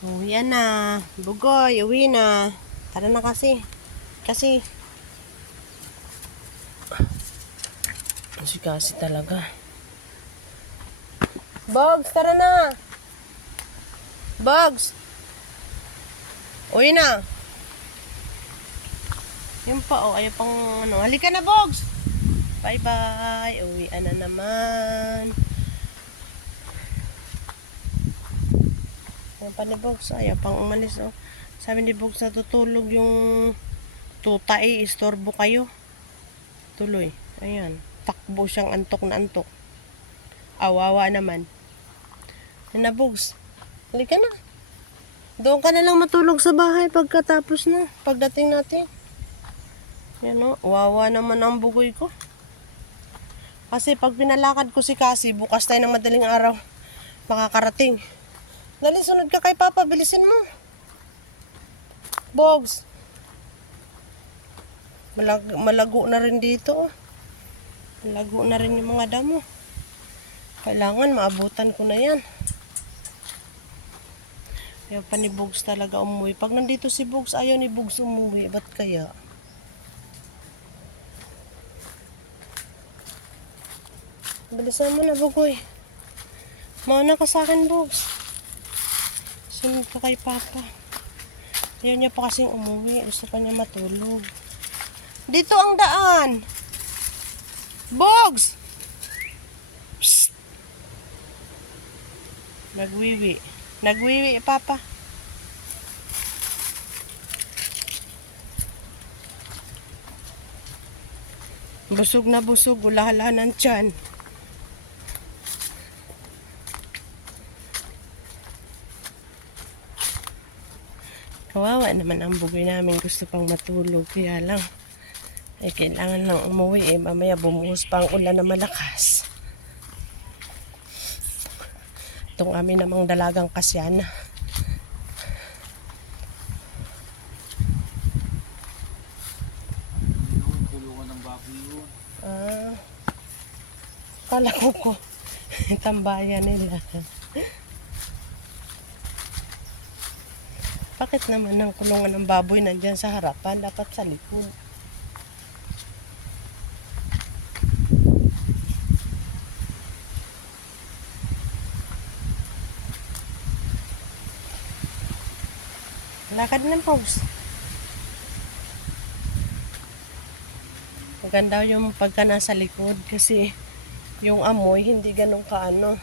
Uwi na. Bugoy, uwi na. Tara na kasi. Kasi talaga. Bugs, tara na. Bugs. Uwi na. Yung pa, ayaw pang ano. Halika na, Bugs. Bye-bye. Uwi na naman. Ayaw pa ni Bugs. Ayaw pang umalis, oh. Sabi ni Bugs, natutulog yung tuta eh. Istorbo kayo. Tuloy. Ayan. Takbo siyang antok na antok. Awawa naman. Yan na, Bugs. Halika na. Doon ka na lang matulog sa bahay pagkatapos na. Pagdating natin. Yan o. Wawa naman ang bugoy ko. Kasi pag pinalakad ko si Cassie, bukas tayo ng madaling araw makakarating. Dali, sunod ka kay Papa. Bilisin mo. Bugs. Malago na rin dito. Oh. Malago na rin yung mga damo. Kailangan maabutan ko na yan. Ayaw pa ni Bugs talaga umuwi. Pag nandito si Bugs, ayaw ni Bugs umuwi. Ba't kaya? Bilisan mo na, Bugoy. Mauna ka sa akin, Bugs. Sunod ka kay Papa. Ayaw niya pa kasing umuwi. Gusto pa niya matulog. Dito ang daan. Bugs! Psst! Nagwiwi. Nagwiwi, Papa. Busog na busog. Ulahala ng tiyan. Kawawa naman ang bugoy namin. Gusto pang matulog. Kaya lang. Kailangan lang umuwi. Mamaya bumuhos pa ang ulan na malakas. Itong amin namang dalagang kasyan. Kala ko tambayan nila. Bakit naman ang kulungan ng baboy nandyan sa harapan? Dapat sa likod. Lakad ng Pogs. Maganda yung pagka nasa likod kasi yung amoy hindi ganun kaano.